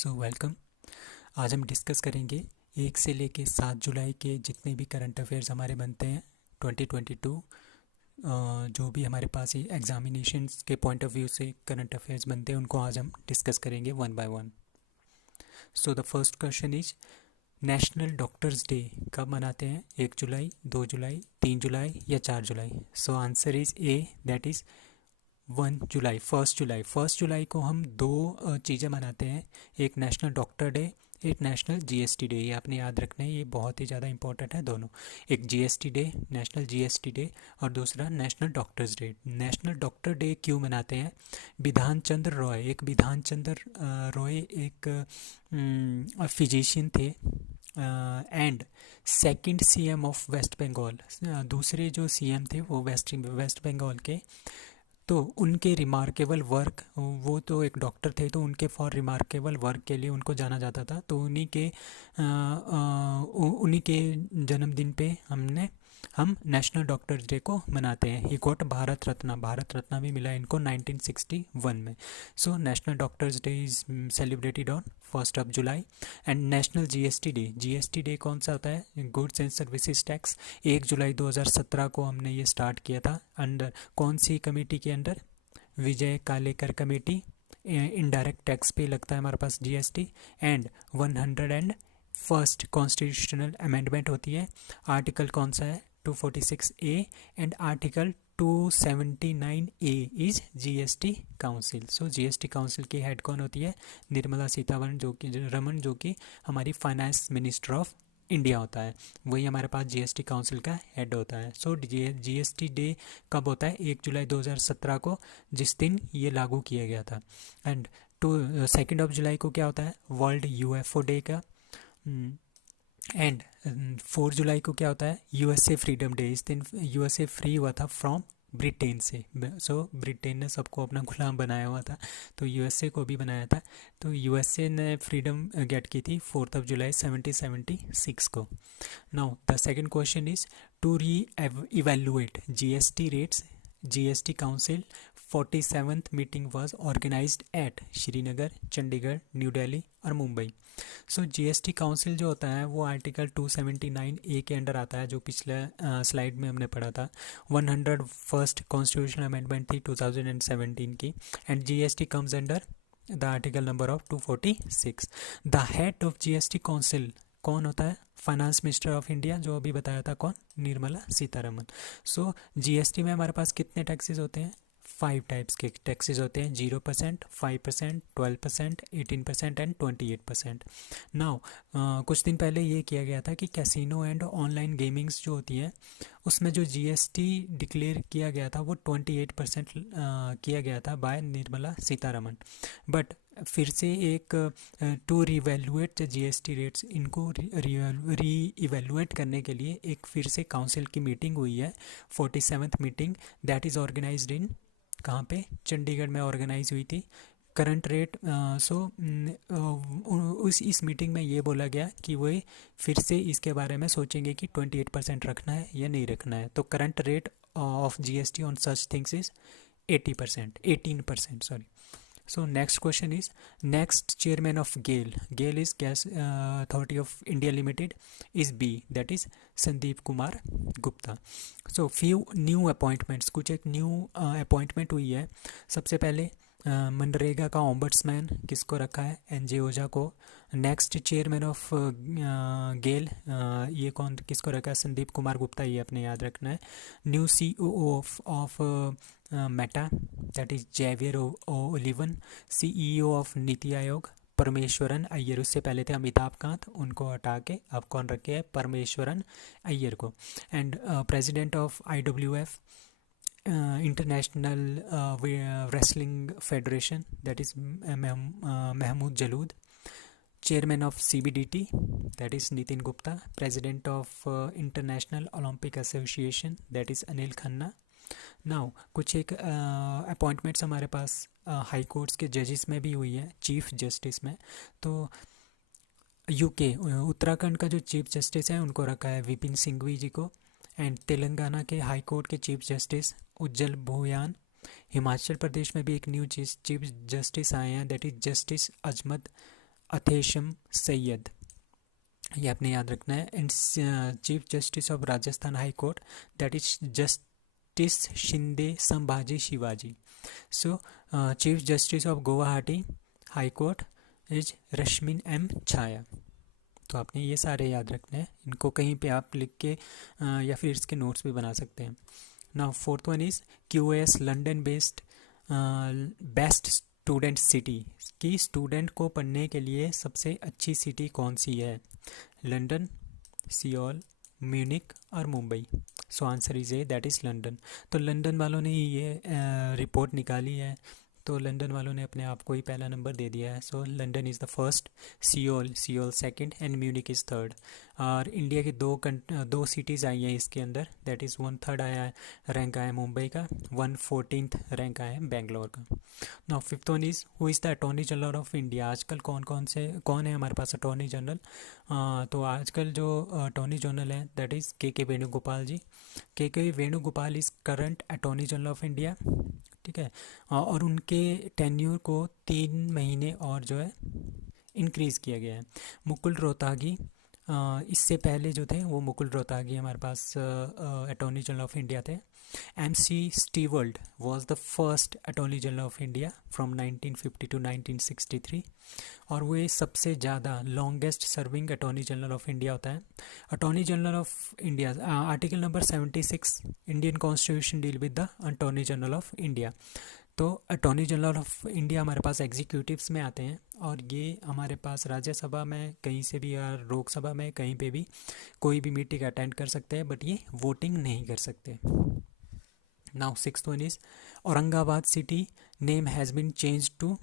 So welcome. आज हम discuss करेंगे 1 से लेके 7 जुलाई के जितने भी करंट अफेयर्स हमारे बनते हैं 2022, जो भी हमारे पास ये एग्जामिनेशंस के पॉइंट ऑफ व्यू से करंट अफेयर्स बनते हैं उनको आज हम डिस्कस करेंगे one by one. So the first question is national doctors day कब मनाते हैं? 1 जुलाई, 2 जुलाई, 3 जुलाई या 4 जुलाई? So answer is A, that is 1 जुलाई, 1 जुलाई। 1 जुलाई को हम दो चीज़ें मनाते हैं, एक नेशनल डॉक्टर डे, एक नेशनल जीएसटी डे। ये आपने याद रखना है, ये बहुत ही ज़्यादा इंपॉर्टेंट है दोनों। एक GST day, national GST day, और दूसरा national doctors day. National doctor day क्यों मनाते हैं? बिधान चंद्र रॉय, रॉय एक फिजिशियन थे and second CM of West Bengal. दूसरे जो सीएम थे वो वेस्ट बंगाल के। तो उनके रिमार्केबल वर्क, वो तो एक डॉक्टर थे तो उनके फॉर रिमार्केबल वर्क के लिए उनको जाना जाता था। तो उन्हीं के जन्मदिन पे हम नेशनल डॉक्टर्स डे को मनाते हैं। ही गॉट भारत रत्न भी मिला इनको 1961 में। So national doctors day is celebrated on 1 July. And national GST day कौन सा होता है? Goods and services tax. 1 जुलाई 2017 को हमने ये स्टार्ट किया था। अंडर कौन सी कमेटी के under? Vijay Kelkar committee. Indirect tax पे लगता है हमारे पास GST. And 101st constitutional amendment होती है। आर्टिकल कौन सा है? 246A। And article 279A is GST council. So GST council की हेड कौन होती है? निर्मला सीतारमण, जो कि हमारी फाइनेंस मिनिस्टर ऑफ इंडिया होता है। वही हमारे पास जीएसटी काउंसिल का हेड होता है। सो जीएसटी डे कब होता है? 1 जुलाई 2017 को, जिस दिन ये लागू किया गया था। एंड 2 जुलाई को क्या होता है? वर्ल्ड यूएफओ डे का। एंड 4 जुलाई को क्या होता है? USA freedom day. इस दिन यूएसए फ्री हुआ था फ्रॉम ब्रिटेन से। सो ब्रिटेन ने सबको अपना गुलाम बनाया हुआ था, तो यूएसए को भी बनाया था। तो यूएसए ने फ्रीडम गेट की थी 4 जुलाई 1776 को। Now the second question is to reevaluate GST rates. GST council 47th meeting was organised at Srinagar, Chandigarh, New Delhi और मुंबई। सो जीएसटी काउंसिल जो होता है वो आर्टिकल 279A के अंडर आता है, जो पिछले स्लाइड में हमने पढ़ा था। 101st कॉन्स्टिट्यूशनल अमेंडमेंट थी 2017 की। And GST comes under the article number of 246। The head of GST council कौन होता है? फाइनेंस मिनिस्टर ऑफ इंडिया, जो अभी बताया था कौन? निर्मला सीतारमण। सो जीएसटी में हमारे पास कितने टैक्सेस होते हैं? 5 टाइप्स के टैक्सेस होते हैं। 0%, 5%, 12%, 18% एंड 28%। नाउ कुछ दिन पहले ये किया गया था कि कैसीनो एंड ऑनलाइन गेमिंग्स जो होती हैं उसमें जो जीएसटी डिक्लेयर किया गया था वो 28% किया गया था बाय निर्मला सीतारमण। बट फिर से एक टू रिवैल्यूएट जीएसटी रेट्स, इनको री इवेल्युएट करने के लिए एक फिर से काउंसिल की मीटिंग हुई है, 47th meeting, that is organised in कहाँ पे? चंडीगढ़ में ऑर्गेनाइज हुई थी। करंट रेट इस मीटिंग में ये बोला गया कि वो फिर से इसके बारे में सोचेंगे कि 28% रखना है या नहीं रखना है। तो current rate of GST on such things is 18%, sorry. So next question is, next chairman of GAIL is Gas Authority of India Limited is B, that is Sandeep Kumar Gupta. So few new appointments, कुछ एक new appointment हुई है। सबसे पहले मनरेगा का ombudsman किसको रखा है? एनजे ओझा को। नेक्स्ट चेयरमैन ऑफ गेल, ये कौन किसको रखा है? संदीप कुमार गुप्ता, ये अपने याद रखना है। New CEO of Meta, that is Javier Olivan. CEO of NITI Aayog Parameswaran Iyer. उससे पहले थे अमिताभ कांत, उनको हटा के अब कौन रखे है? परमेश्वरन अय्यर को। And president of IWF, international wrestling federation, that is Mahmoud Jalood. Chairman of CBDT, that is Nitin Gupta. President of international Olympic association, that is Anil Khanna. Now कुछ एक अपॉइंटमेंट्स हमारे पास हाई कोर्ट्स के जजेस में भी हुई है, चीफ जस्टिस में। तो यूके उत्तराखंड का जो चीफ जस्टिस है उनको रखा है विपिन सिंघवी जी को। एंड तेलंगाना के हाई कोर्ट के चीफ जस्टिस उज्जल भोयान। हिमाचल प्रदेश में भी एक न्यू चीफ जस्टिस आए हैं, that is justice Atesham Syed, ये आपने याद रखना है। And chief justice of Rajasthan high court that is justice Shinde Sambhaji Shivaji. So chief justice of Guwahati high court is Rashmin M Chhaya. तो आपने ये सारे याद रखने हैं, इनको कहीं पे आप लिख के या फिर इसके नोट्स भी बना सकते हैं। Now fourth one is QS London based best student city, कि स्टूडेंट को पढ़ने के लिए सबसे अच्छी सिटी कौन सी है, लंदन, सियोल, म्यूनिक और मुंबई। सो answer is A that is London. तो लंदन वालों ने ही ये रिपोर्ट निकाली है, तो लंदन वालों ने अपने आप को ही पहला नंबर दे दिया है। So London is the first, Seoul second and Munich is third. और इंडिया की दो सिटीज़ आई हैं इसके अंदर, दैट इज़ 1/3 आया है, रैंक आया है मुंबई का, 1/14 रैंक आया है बेंगलोर का। Now fifth one is who is the attorney general of India. आजकल कौन है हमारे पास अटॉर्नी जनरल। तो आजकल जो अटॉर्नी जनरल है दैट इज़ के वेणुगोपाल जी। के Venugopal is current attorney general of India, ठीक है। और उनके टेन्यूर को 3 महीने और जो है इंक्रीज़ किया गया है। मुकुल रोहतागी इससे पहले जो थे वो मुकुल रोहतागी हमारे पास अटॉर्नी जनरल ऑफ इंडिया थे। MC Stewart was the first attorney general of India from 1950 to 1963, और वो सबसे ज़्यादा longest serving attorney general of India होता है। Attorney general of India article number 76 Indian constitution deal with the attorney general of India. तो attorney general of India हमारे पास executives में आते हैं, और ये हमारे पास राज्यसभा में कहीं से भी या लोकसभा में कहीं पे भी कोई भी मीटिंग अटेंड कर सकते हैं, बट ये वोटिंग नहीं कर सकते। Now sixth one is Aurangabad city name has been change to,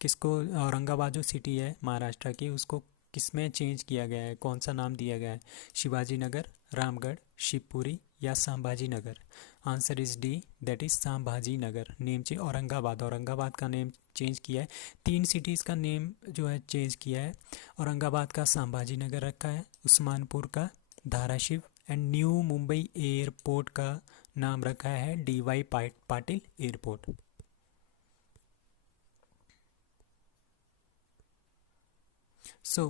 किसको, औरंगाबाद जो सिटी है महाराष्ट्र की उसको किस में चेंज किया गया है, कौन सा नाम दिया गया है, शिवाजी नगर, रामगढ़, शिवपुरी या Sambhaji Nagar. Answer is D that is Sambhaji Nagar. Name change Aurangabad का नेम चेंज किया है। 3 सिटीज़ का नेम जो है चेंज किया है। औरंगाबाद का संभाजी नगर रखा है, उस्मानपुर का Dharashiv, and new Mumbai airport का नाम रखा है DY Patil airport. So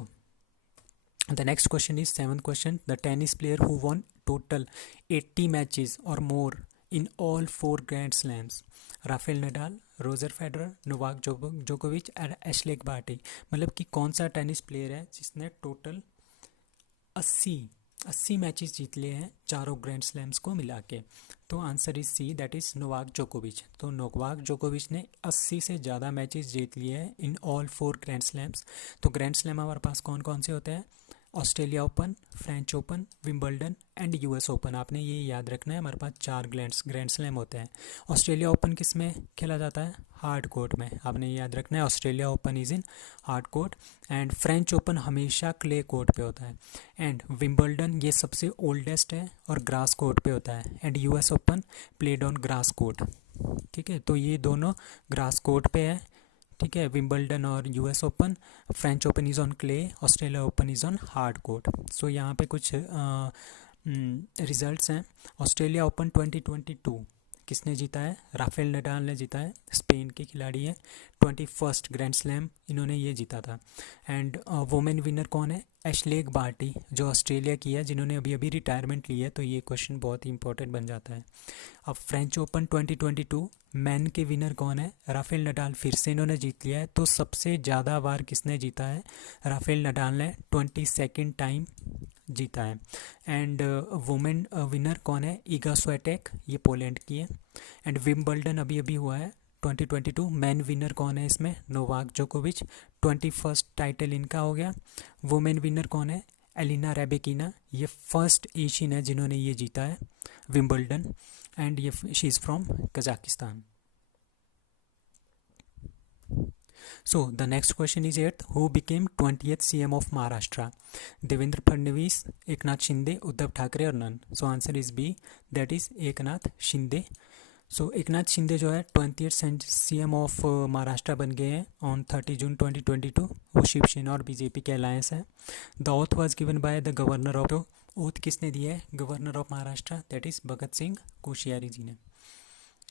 the next question is 7th question. The tennis player who won total 80 matches or more in all 4 Grand Slams. Rafael Nadal, Roger Federer, Novak जोकोविच और एशलेक बार्टी। मतलब कि कौन सा टेनिस प्लेयर है जिसने टोटल 80 मैचेस जीत लिए हैं चारों ग्रैंड स्लैम्स को मिला के। तो answer is C that is Novak जोकोविच। तो नोवाक जोकोविच ने 80 से ज़्यादा मैचेस जीत लिए हैं इन ऑल 4 ग्रैंड स्लैम्स। तो ग्रैंड स्लैम हमारे पास कौन कौन से होते हैं, Australia open, French open, Wimbledon and US open. आपने ये याद रखना है, हमारे पास 4 ग्रैंड स्लैम होते हैं। ऑस्ट्रेलिया ओपन किस में खेला जाता है, हार्ड कोर्ट में। आपने ये याद रखना है, Australia open is in hard court. And French open हमेशा क्ले कोर्ट पे होता है। एंड विंबलडन ये सबसे ओल्डेस्ट है और ग्रास कोर्ट पे होता है। And US open played on grass court, ठीक है। तो ये दोनों ग्रास कोर्ट पे है, ठीक है, विंबलडन और US open. French open is on clay, Australia open is on hard court. So यहाँ पे कुछ रिजल्ट्स हैं। ऑस्ट्रेलिया ओपन 2022 किसने जीता है, राफेल नडाल ने जीता है, स्पेन के खिलाड़ी हैं। 21st ग्रैंड स्लैम इन्होंने ये जीता था। एंड वुमेन विनर कौन है, एशलेक बार्टी जो ऑस्ट्रेलिया की है, जिन्होंने अभी अभी रिटायरमेंट ली है। तो ये क्वेश्चन बहुत ही इंपॉर्टेंट बन जाता है। अब फ्रेंच ओपन 2022 मैन के विनर कौन है, राफेल नडाल, फिर से इन्होंने जीत लिया है। तो सबसे ज़्यादा बार किसने जीता है, राफेल नडाल ने 22nd टाइम जीता है। एंड वुमेन विनर कौन है, ईगा स्वेटेक, ये पोलैंड की है। एंड विंबलडन अभी अभी हुआ है 2022, मैन विनर कौन है इसमें, नोवाक जोकोविच, 21st टाइटल इनका हो गया। वुमेन विनर कौन है, एलिना रेबेकिना, ये फर्स्ट एशियन है जिन्होंने ये जीता है विंबलडन। एंड ये she is from Kazakhstan. So the next question is 8th. Who became 20th CM of Maharashtra? Devendra Fadnavis, Eknath Shinde, Uddhav Thackeray और none. So answer is B that is Eknath Shinde. So Eknath Shinde जो है 20th CM ऑफ महाराष्ट्र बन गए हैं ऑन 30 जून 2022। वो शिवसेना और BJP के अलायंस है। The oath was given by the governor of, oath किसने दिया है, governor of Maharashtra that is Bhagat Singh Koshyari ji ने।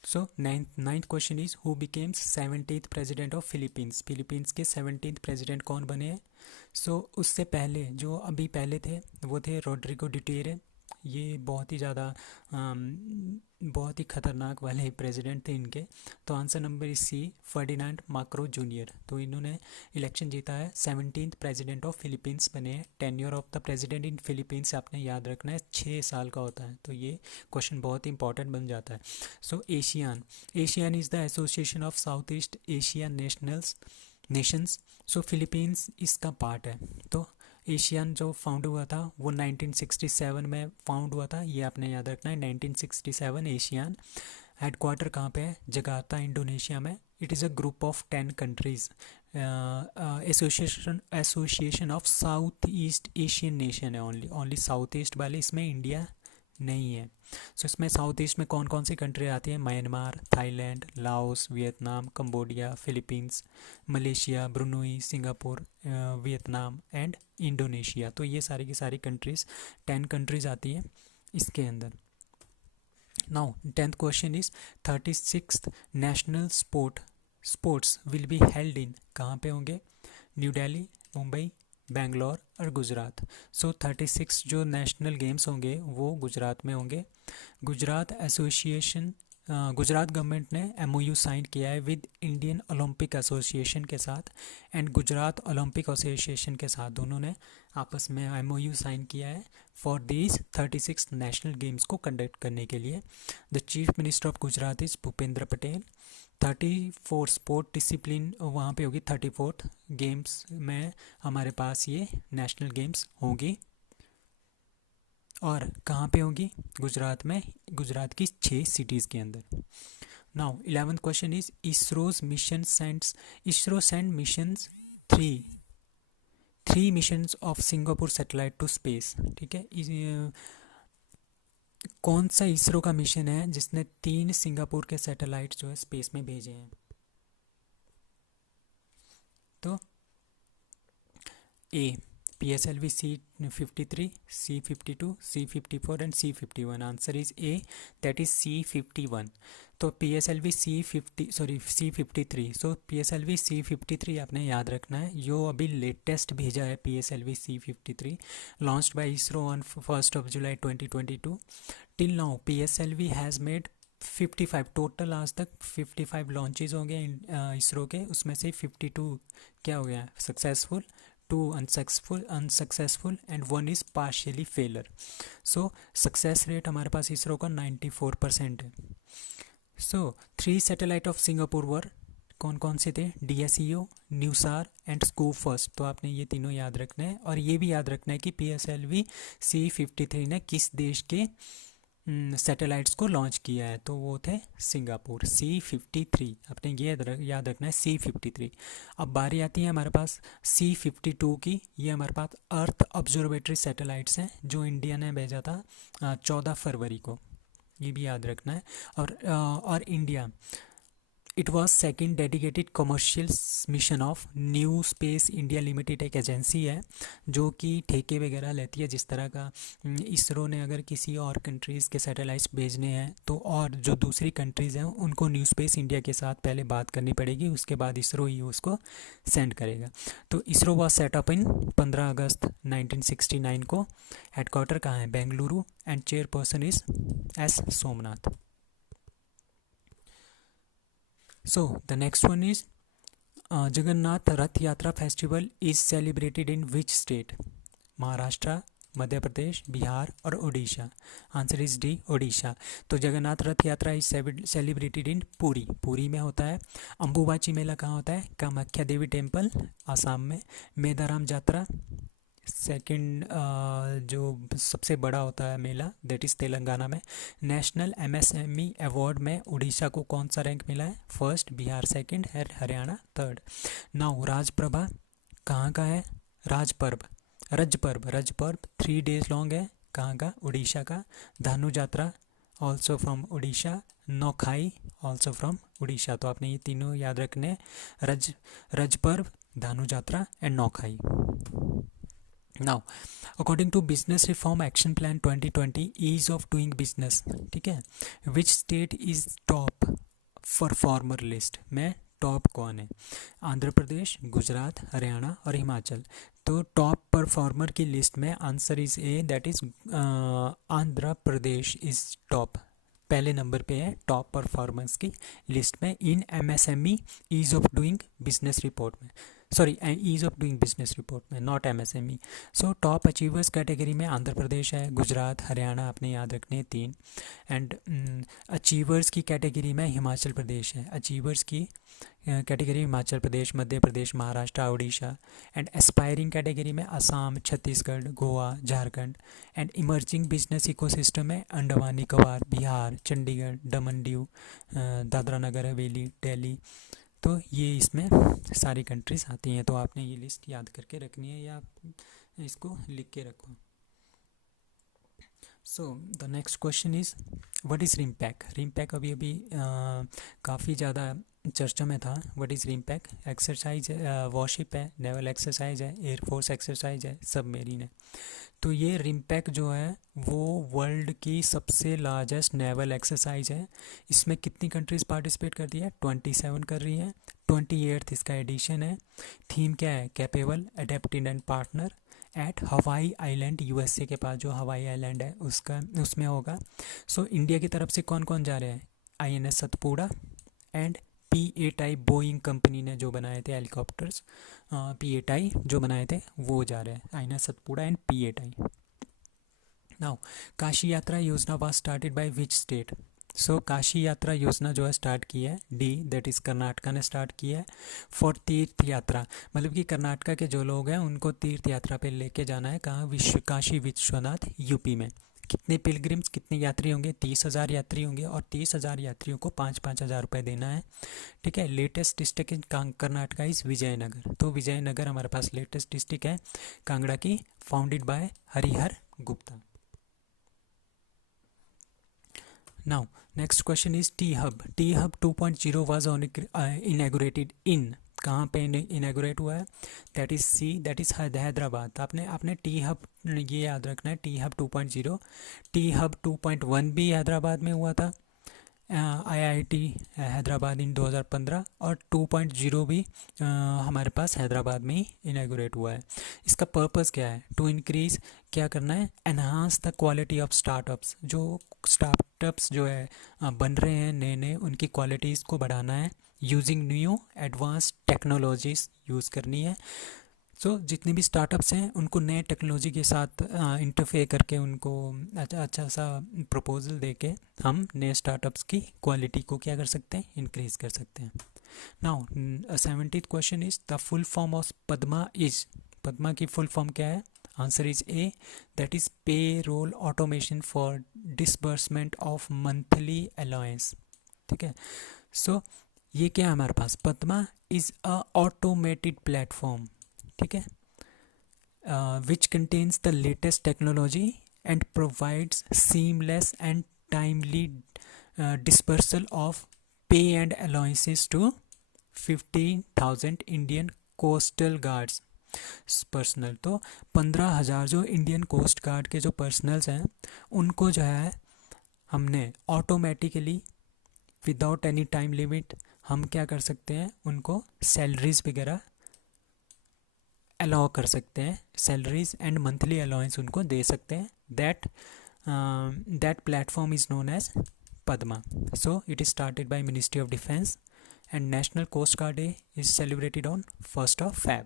So ninth question is who becomes 17th president of Philippines. Philippines के 17th प्रेसिडेंट कौन बने हैं? सो उससे पहले जो अभी पहले थे वो थे रोड्रिगो ड्यूटेरे। ये बहुत ही ज़्यादा बहुत ही खतरनाक वाले प्रेसिडेंट थे इनके। तो answer number is C, Ferdinand Marcos junior. तो इन्होंने इलेक्शन जीता है, 17th प्रेसिडेंट ऑफ फिलीपींस बने हैं। Tenure of the president in Philippines आपने याद रखना है 6 साल का होता है। तो ये क्वेश्चन बहुत ही इंपॉर्टेंट बन जाता है। So ASEAN, ASEAN is the association of south east Asia nations. So Philippines इसका पार्ट है। तो एशियन जो फाउंड हुआ था वो 1967 में फाउंड हुआ था, ये आपने याद रखना है 1967 एशियन। हेडक्वार्टर कहाँ पे है? जकार्ता इंडोनेशिया में। It is a group of 10 countries, association of south east Asian nation है। ओनली साउथ ईस्ट वाले, इसमें इंडिया नहीं है। सो इसमें साउथ ईस्ट में कौन कौन सी कंट्री आती है? Myanmar, Thailand, Laos, Vietnam, Cambodia, Philippines, Malaysia, Brunei, Singapore, Vietnam and Indonesia. तो ये सारी की सारी कंट्रीज़ 10 कंट्रीज़ आती हैं इसके अंदर। Now 10th question is 36th national sports will be held in, कहाँ पे होंगे? न्यू दिल्ली, मुंबई, बेंगलोर और गुजरात। सो 36 जो नेशनल गेम्स होंगे वो गुजरात में होंगे। गुजरात एसोसिएशन, गुजरात गवर्नमेंट ने MOU साइन किया है विद इंडियन ओलंपिक एसोसिएशन के साथ एंड गुजरात ओलंपिक एसोसिएशन के साथ। दोनों ने आपस में MOU साइन किया है फॉर दीज 36 नेशनल गेम्स को कंडक्ट करने के लिए। The chief minister of Gujarat is Bhupendra Patel. 34 sport discipline वहाँ पे होगी। 34th गेम्स में हमारे पास ये नेशनल गेम्स होंगी और कहाँ पे होगी? गुजरात में, गुजरात की 6 सिटीज़ के अंदर। Now 11th question is ISRO's mission send missions 3 missions of Singapore satellite to space. ठीक है, कौन सा इसरो का मिशन है जिसने 3 सिंगापुर के सैटेलाइट जो है स्पेस में भेजे हैं? तो ए PSLV C53, C52, C54 and C51। Answer is A, that is C51। तो PSLV C53, सो PSLV C53 आपने याद रखना है। यो अभी लेटेस्ट भेजा है PSLV C53, launched by ISRO on 1st July 2022। Till now PSLV has made 55 total, आज तक 55 लॉन्चेज हो गए इसरो के, उसमें से 52 क्या हो गया? Successful, 2 unsuccessful and 1 is partially failure. So success rate हमारे पास इसरो का 94% है। So 3 satellite of Singapore were कौन कौन से थे? DSEO, NeuSAR and Scoob first. तो आपने ये तीनों याद रखना है और ये भी याद रखना है कि PSLV C53 ने किस देश के सैटेलाइट्स को लॉन्च किया है। तो वो थे सिंगापुर, C53। आपने ये याद रखना है, C53। अब बारी आती है हमारे पास C52 की। ये हमारे पास अर्थ ऑब्जर्वेटरी सैटेलाइट्स हैं जो इंडिया ने भेजा था 14 फरवरी को, ये भी याद रखना है। और India, it was second dedicated commercial mission of new space India limited, एक एजेंसी है जो कि ठेके वगैरह लेती है। जिस तरह का इसरो ने अगर किसी और कंट्रीज़ के सैटेलाइट्स भेजने हैं तो और जो दूसरी कंट्रीज़ हैं उनको न्यू स्पेस इंडिया के साथ पहले बात करनी पड़ेगी, उसके बाद इसरो ही उसको सेंड करेगा। तो इसरो वॉज सेटअप इन 15 अगस्त 1969 को। हेडक्वार्टर कहाँ है? Bengaluru and chairperson is S Somnath. So the next one is Jagannath Rath Yatra festival is celebrated in which state? Maharashtra, Madhya Pradesh, Bihar और Orissa. Answer is D, Orissa. तो जगन्नाथ रथ यात्रा इज सेलिब्रेटेड इन पुरी में होता है। अंबुबाची मेला कहाँ होता है? कामाख्या देवी टेम्पल, आसाम में। मेदाराम यात्रा सेकंड जो सबसे बड़ा होता है मेला, दैट इज़ तेलंगाना में। नेशनल MSME अवार्ड में उड़ीसा को कौन सा रैंक मिला है? फर्स्ट, बिहार सेकंड है, हरियाणा थर्ड। नाउ राजप्रभा कहाँ का है? रज पर्व 3 days लॉन्ग है, कहाँ का? उड़ीसा का। Dhanu Yatra also from Orissa. Nuakhai also from Orissa. तो आपने ये तीनों याद रखने, रज Parba, Dhanu Yatra and Nuakhai. Now according to business reform action plan 2020 ease of doing business, ठीक है, which state is top for former list में टॉप कौन है? आंध्र प्रदेश, गुजरात, हरियाणा और हिमाचल। तो टॉप परफॉर्मर की लिस्ट में answer is A, that is Andhra Pradesh is top, पहले नंबर पे है टॉप परफॉर्मेंस की लिस्ट में in MSME ease of doing business report में, sorry ease of doing business report में, not MSME. So top achievers category में आंध्र प्रदेश है, गुजरात, हरियाणा आपने याद रखने 3, एंड अचीवर्स की कैटेगरी में हिमाचल प्रदेश है, अचीवर्स की category Himachal Pradesh, Madhya Pradesh, Maharashtra, Orissa, and aspiring category में Assam, Chhattisgarh, Goa, Jharkhand, and emerging business ecosystem में अंडमान निकोबार, बिहार, चंडीगढ़, दमन दीव, दादरा नगर हवेली, दिल्ली। तो ये इसमें सारी कंट्रीज आती हैं। तो आपने ये लिस्ट याद करके रखनी है या इसको लिख के रखो। So the next question is what is RIMPAC? RIMPAC अभी अभी काफ़ी ज़्यादा चर्चा में था। What is RIMPAC? Exercise warship है, नेवल एक्सरसाइज है, एयरफोर्स एक्सरसाइज है, सबमेरीन है। तो ये रिम्पैक जो है वो वर्ल्ड की सबसे लार्जेस्ट नेवल एक्सरसाइज है। इसमें कितनी कंट्रीज़ पार्टिसिपेट कर रही है? 27 कर रही है। 28th इसका एडिशन है। थीम क्या है? Capable, adapted and partner eight Hawaii island, USA के पास जो हवाई आइलैंड है उसका उसमें होगा। सो इंडिया की तरफ से कौन कौन जा रहे हैं? INS Satpura and P8I Boeing company ने जो बनाए थे हेलीकॉप्टर्स, P8I जो बनाए थे वो जा रहे हैं, INS Satpura and P8I। Now Kashi Yatra Yojana was started by which state? So Kashi Yatra Yojana जो है स्टार्ट की है डी, दैट इज़ कर्नाटका ने स्टार्ट की है फॉर तीर्थ यात्रा। मतलब कि कर्नाटका के जो लोग हैं उनको तीर्थ यात्रा पे लेके जाना है। कहाँ? काशी विश्वनाथ, यूपी में। कितने पिलग्रिम्स, कितने यात्री होंगे? 30,000 यात्री होंगे और 30,000 यात्रियों को 5-5 हज़ार रुपये देना है, ठीक है। Latest district in Karnataka is Vijayanagar. तो विजयनगर हमारे पास लेटेस्ट डिस्ट्रिक्ट है कांगड़ा की, founded by Harihara Gupta. Now next question is T hub. T hub 2.0 was inaugurated in, कहाँ पे इनैगोरेट हुआ है? That is C, that is Hyderabad. आपने टी हब ये याद रखना है, टी हब 2.0। टी हब 2.1 भी हैदराबाद में हुआ था, आईआईटी हैदराबाद इन 2015, और 2.0 भी हमारे पास हैदराबाद में ही इनैगोरेट हुआ है। इसका पर्पस क्या है? टू इंक्रीज, क्या करना है? Enhance the quality of startups. जो स्टार्टअप्स जो है बन रहे हैं नए नए, उनकी क्वालिटीज़ को बढ़ाना है। Using new advance technologies use करनी है। सो जितने भी स्टार्टअप्स हैं उनको नए टेक्नोलॉजी के साथ इंटरफेयर करके उनको अच्छा सा प्रपोजल देके हम नए स्टार्टअप्स की क्वालिटी को क्या कर सकते हैं? इंक्रीज कर सकते हैं। Now 70th question is the full form of PADMA is. PADMA की फुल फॉर्म क्या है? Answer is A, that is pay roll automation for disbursement of monthly allowance, ठीक है। सो ये क्या है हमारे पास? PADMA is a automated platform, ठीक है, which contains the latest technology and provides seamless and timely dispersal of pay and allowances to 15,000 Indian coastal guards personal. तो 15,000 जो इंडियन कोस्ट गार्ड के जो पर्सनल्स हैं उनको जो है हमने automatically without any time limit हम क्या कर सकते हैं? उनको सैलरीज वगैरह अलाउ कर सकते हैं, सैलरीज एंड मंथली अलाउंस उनको दे सकते हैं। That platform is known as PADMA. So it is started by ministry of defence and national coast guard day is celebrated on 1st of Feb।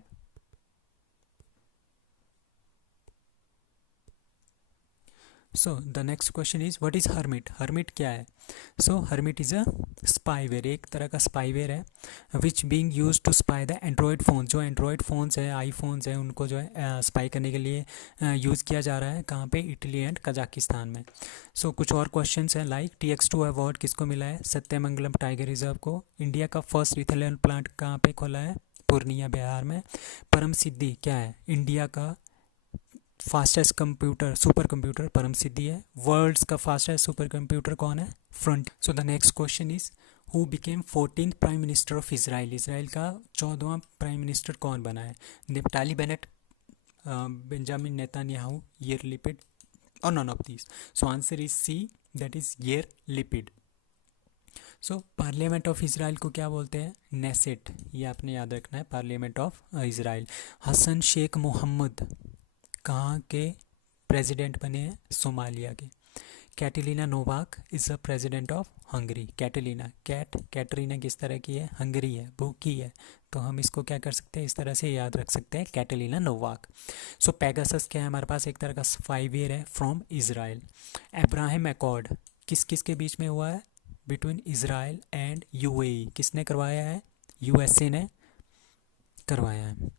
So the next question is what is Hermit? Hermit क्या है? So Hermit is a spyware, एक तरह का spyware है which being use to spy the android phone. जो android phones है, iPhones है, उनको जो है स्पाई करने के लिए यूज़ किया जा रहा है। कहाँ पे? इटली एंड कजाकिस्तान में। सो कुछ और क्वेश्चंस हैं लाइक TX2 अवार्ड किसको मिला है? सत्यमंगलम टाइगर रिजर्व को। इंडिया का फर्स्ट इथेनॉल प्लांट कहाँ पे खोला है? पूर्णिया, बिहार में। परम सिद्धि क्या है? इंडिया का फास्टेस्ट कंप्यूटर, सुपर कंप्यूटर परम सिद्धि है। वर्ल्ड्स का फास्टेस्ट सुपर कंप्यूटर कौन है? Front. So the next question is who became 14th prime minister of Israel? Israel का 14वां प्राइम मिनिस्टर कौन बना है? Naftali Bennett Benjamin Netanyahu, Yair Lapid, or none of these? So answer is C, that is Yair Lapid. So parliament of Israel को क्या बोलते हैं? Knesset, ये आपने याद रखना है, parliament of Israel. Hassan Sheikh Mohamud कहाँ के प्रेसिडेंट बने हैं? सोमालिया के। Katrina Novak is the president of Hungary. Katrina, Katrina किस तरह की है? हंगरी है, भूखी है, तो हम इसको क्या कर सकते हैं, इस तरह से याद रख सकते हैं, कैटरीना नोवाक। सो पेगासस क्या है हमारे पास? एक तरह का स्पाईवेयर है फ्रॉम इज़राइल। अब्राहम अकॉर्ड किस किस के बीच में हुआ है? Between Israel and UAE. किसने करवाया है? यूएसए ने करवाया है।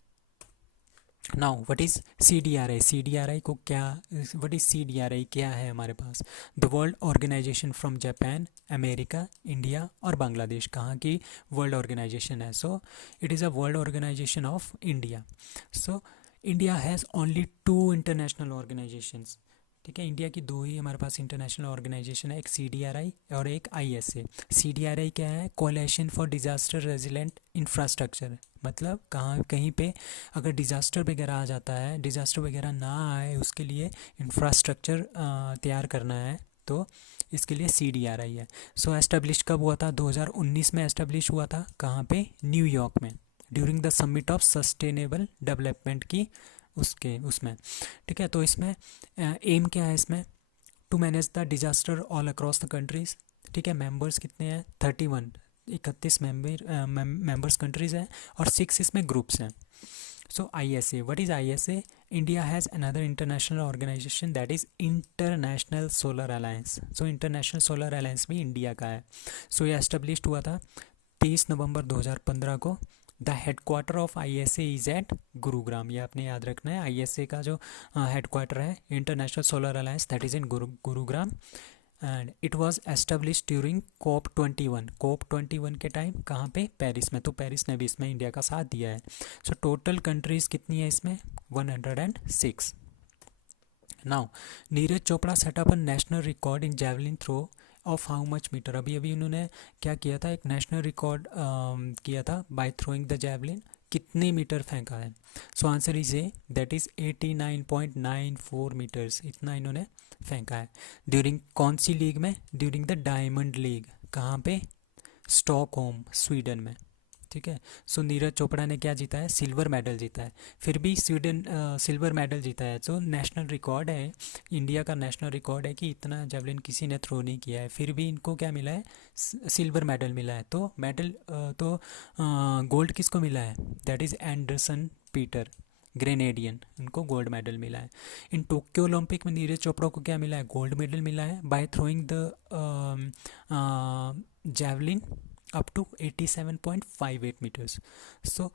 Now what is CDRI? CDRI को क्या, व्हाट इज़ CDRI क्या है हमारे पास? The world organisation from Japan, America, India और बांग्लादेश। कहाँ की वर्ल्ड ऑर्गेनाइजेशन है? So it is a world organisation of India. So India has only 2 international organisations. ठीक है, इंडिया की 2 ही हमारे पास इंटरनेशनल ऑर्गेनाइजेशन है, एक CDRI और एक ISA। CDRI क्या है? कोalition फॉर डिजास्टर रेजिलेंट इंफ्रास्ट्रक्चर। मतलब कहाँ कहीं पे अगर डिज़ास्टर वगैरह आ जाता है, डिज़ास्टर वगैरह ना आए उसके लिए इंफ्रास्ट्रक्चर तैयार करना है, तो इसके लिए CDRI है। सो एस्टेब्लिश कब हुआ था? 2019 में एस्टेब्लिश हुआ था। कहाँ पे? न्यूयॉर्क में, during the summit of sustainable development की उसमें। ठीक है, तो इसमें एम क्या है? इसमें to manage the disaster all across the countries. ठीक है, मेंबर्स कितने हैं? 31 मेंबर्स कंट्रीज़ हैं और 6 इसमें ग्रुप्स हैं। So ISA, what is ISA? India has another international organisation that is international solar alliance. So international solar alliance भी India का है। सो ये एस्टेब्लिश्ड हुआ था 23 नवंबर 2015 को। The headquarter of ISA is at Gurugram. ये आपने याद रखना है, ISA का जो हेडक्वार्टर है, international solar alliance, that is in Gurugram. And it was establish during COP21 के टाइम। कहाँ पे? पेरिस में। तो पेरिस ने भी इसमें इंडिया का साथ दिया है। सो टोटल कंट्रीज़ कितनी है इसमें? 106। Now Neeraj Chopra set up a national record in javelin throw of how much metre? अभी अभी उन्होंने क्या किया था? एक नेशनल रिकॉर्ड किया था बाय थ्रोइंग द जैवलिन। कितने मीटर फेंका है? So answer is A, that is 89.94 metres. इतना इन्होंने फेंका है। ड्यूरिंग कौन सी लीग में? During the diamond league. कहाँ पे? स्टॉकहोम, स्वीडन में। ठीक है, सो नीरज चोपड़ा ने क्या जीता है? सिल्वर मेडल जीता है। फिर भी स्वीडन सिल्वर मेडल जीता है, तो नेशनल रिकॉर्ड है, इंडिया का नेशनल रिकॉर्ड है कि इतना जेवलिन किसी ने थ्रो नहीं किया है, फिर भी इनको क्या मिला है? सिल्वर मेडल मिला है। तो मेडल तो गोल्ड किसको मिला है? That is Anderson Peter, Grenadian, उनको गोल्ड मेडल मिला है। इन टोक्यो ओलंपिक में नीरज चोपड़ा को क्या मिला है? गोल्ड मेडल मिला है by throwing the javelin up to 87.58 metres. So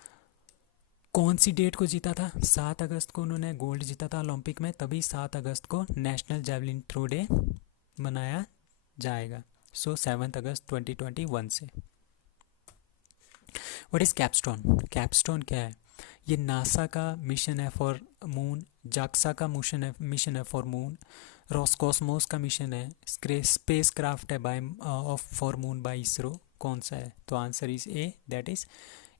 कौन सी डेट को जीता था? 7 अगस्त को उन्होंने गोल्ड जीता था ओलंपिक में, तभी 7 अगस्त को नेशनल जैवलिन थ्रो डे मनाया जाएगा। सो 7 अगस्त 2021 से। What is capstone? कैपस्टोन क्या है? ये नासा का मिशन है फॉर मून, जाक्सा का मिशन है फॉर मून, रॉसकॉस्मोस का मिशन है, स्पेस क्राफ्ट है by of for moon by ISRO. कौन सा है? तो answer is A, that is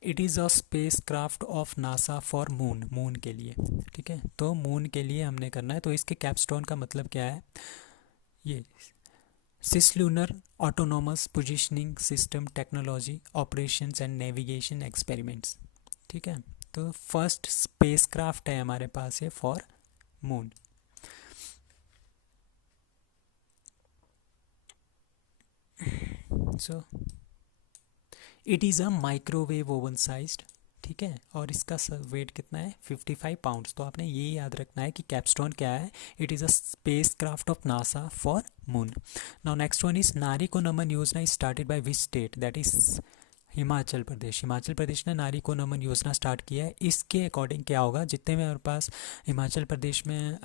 it is a spacecraft of NASA for moon, moon के लिए। ठीक है, तो मून के लिए हमने करना है। तो इसके कैपस्टोन का मतलब क्या है? ये cislunar autonomous positioning system technology operations and navigation experiments. ठीक है, तो फर्स्ट स्पेस क्राफ्ट है हमारे पास है for moon. So it is a microwave oven sized. ठीक है, और इसका वेट कितना है? 55 पाउंड्स। तो आपने ये याद रखना है कि कैपस्टोन क्या है? It is a spacecraft of NASA for moon. Now next one is Nari Ko Naman Yojana is started by which state? That is Himachal Pradesh. Himachal Pradesh ने नारी को नमन योजना स्टार्ट किया है। इसके अकॉर्डिंग क्या होगा? जितने मेरे पास हिमाचल प्रदेश में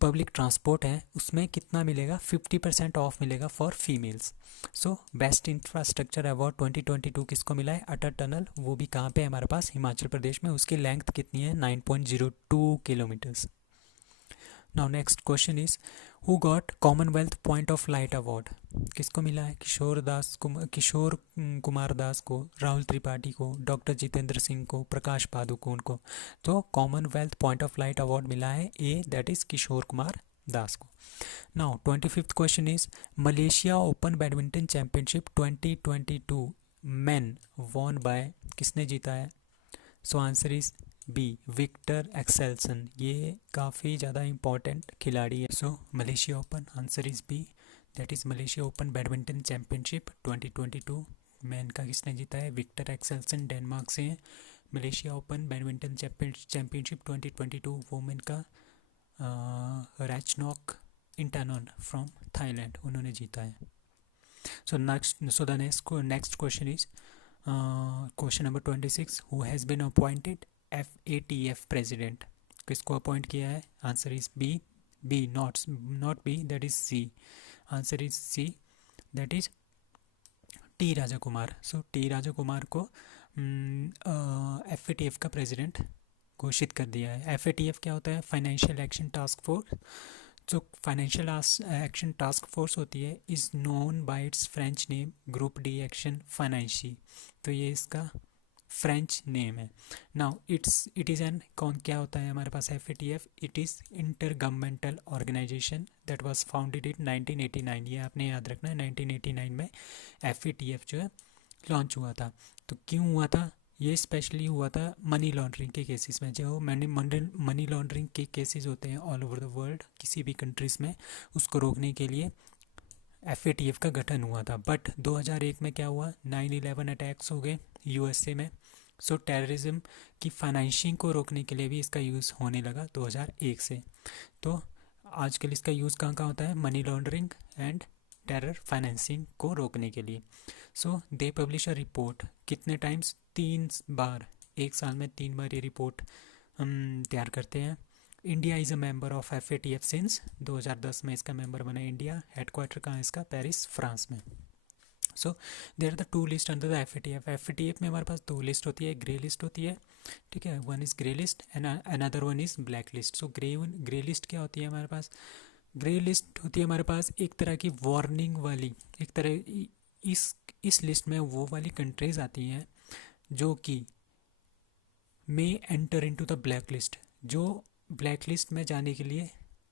पब्लिक ट्रांसपोर्ट है उसमें कितना मिलेगा? 50% ऑफ मिलेगा for females. So best infrastructure award 2022 किसको मिला है? अटल टनल। वो भी कहाँ पे? हमारे पास हिमाचल प्रदेश में। उसकी लेंथ कितनी है? 9.02 kilometres. Now next question is who got Commonwealth point of light award? किसको मिला है? किशोर कुमार दास को, राहुल त्रिपाठी को, डॉक्टर जितेंद्र सिंह को, प्रकाश पादुकोण को। तो Commonwealth point of light award मिला है A, that is Kishore Kumar Das को। Now 25th question is Malaysia open badminton championship 2022 men won by, किसने जीता है? So answer is B, Viktor Axelsen. ये काफ़ी ज़्यादा इंपॉर्टेंट खिलाड़ी है। So Malaysia open, answer is B, that is Malaysia open badminton championship 2022 man का किसने जीता है? विक्टर एक्सेल्सन, डेनमार्क से हैं। Malaysia open badminton championship 2022 women का रैचनॉक इंटानॉन फ्रॉम थाईलैंड, उन्होंने जीता है। So the next question is question number 26, who has been appointed FATF president? किसको अपॉइंट किया है? Answer is B, not B, that is C, answer is C, that is T Raja Kumar. So T Raja Kumar को FATF का president घोषित कर दिया है। FATF क्या होता है? Financial action task force. जो फाइनेंशियल एक्शन टास्क फोर्स होती है is known by its French name ग्रुप डी एक्शन फाइनेंशी। तो ये इसका फ्रेंच नेम है। नाउ इट इज़ एन क्या होता है हमारे पास FATF? It is intergovernmental organisation that was founded in 1989। ये आपने याद रखना है, 1989 में FATF जो है लॉन्च हुआ था। तो क्यों हुआ था? ये स्पेशली हुआ था मनी लॉन्ड्रिंग के केसेस में। जो मनी लॉन्ड्रिंग के केसेस होते हैं ऑल ओवर द वर्ल्ड, किसी भी कंट्रीज़ में, उसको रोकने के लिए FATF का गठन हुआ था। बट 2001 में क्या हुआ? 9/11 अटैक्स हो गए USA में। सो टेररिज्म की फाइनेंसिंग को रोकने के लिए भी इसका यूज़ होने लगा 2001 से। तो आजकल इसका यूज़ कहाँ कहाँ होता है? Money laundering and terror financing को रोकने के लिए। सो दे पब्लिश अ रिपोर्ट, कितने टाइम्स? 3 बार, एक साल में 3 बार ये रिपोर्ट हम तैयार करते हैं। India is a member of FATF since 2010 में इसका मेंबर बना इंडिया। हेडक्वार्टर कहाँ है इसका? पेरिस, फ्रांस में। So there are the 2 list under the FATF में हमारे पास 2 लिस्ट होती है, ग्रे लिस्ट होती है, ठीक है, one is grey list and another one is black list. So grey list क्या होती है हमारे पास? ग्रे लिस्ट होती है हमारे पास एक तरह की वार्निंग वाली, एक तरह इस लिस्ट में वो वाली कंट्रीज आती हैं जो कि may enter into the blacklist, जो ब्लैक लिस्ट में जाने के लिए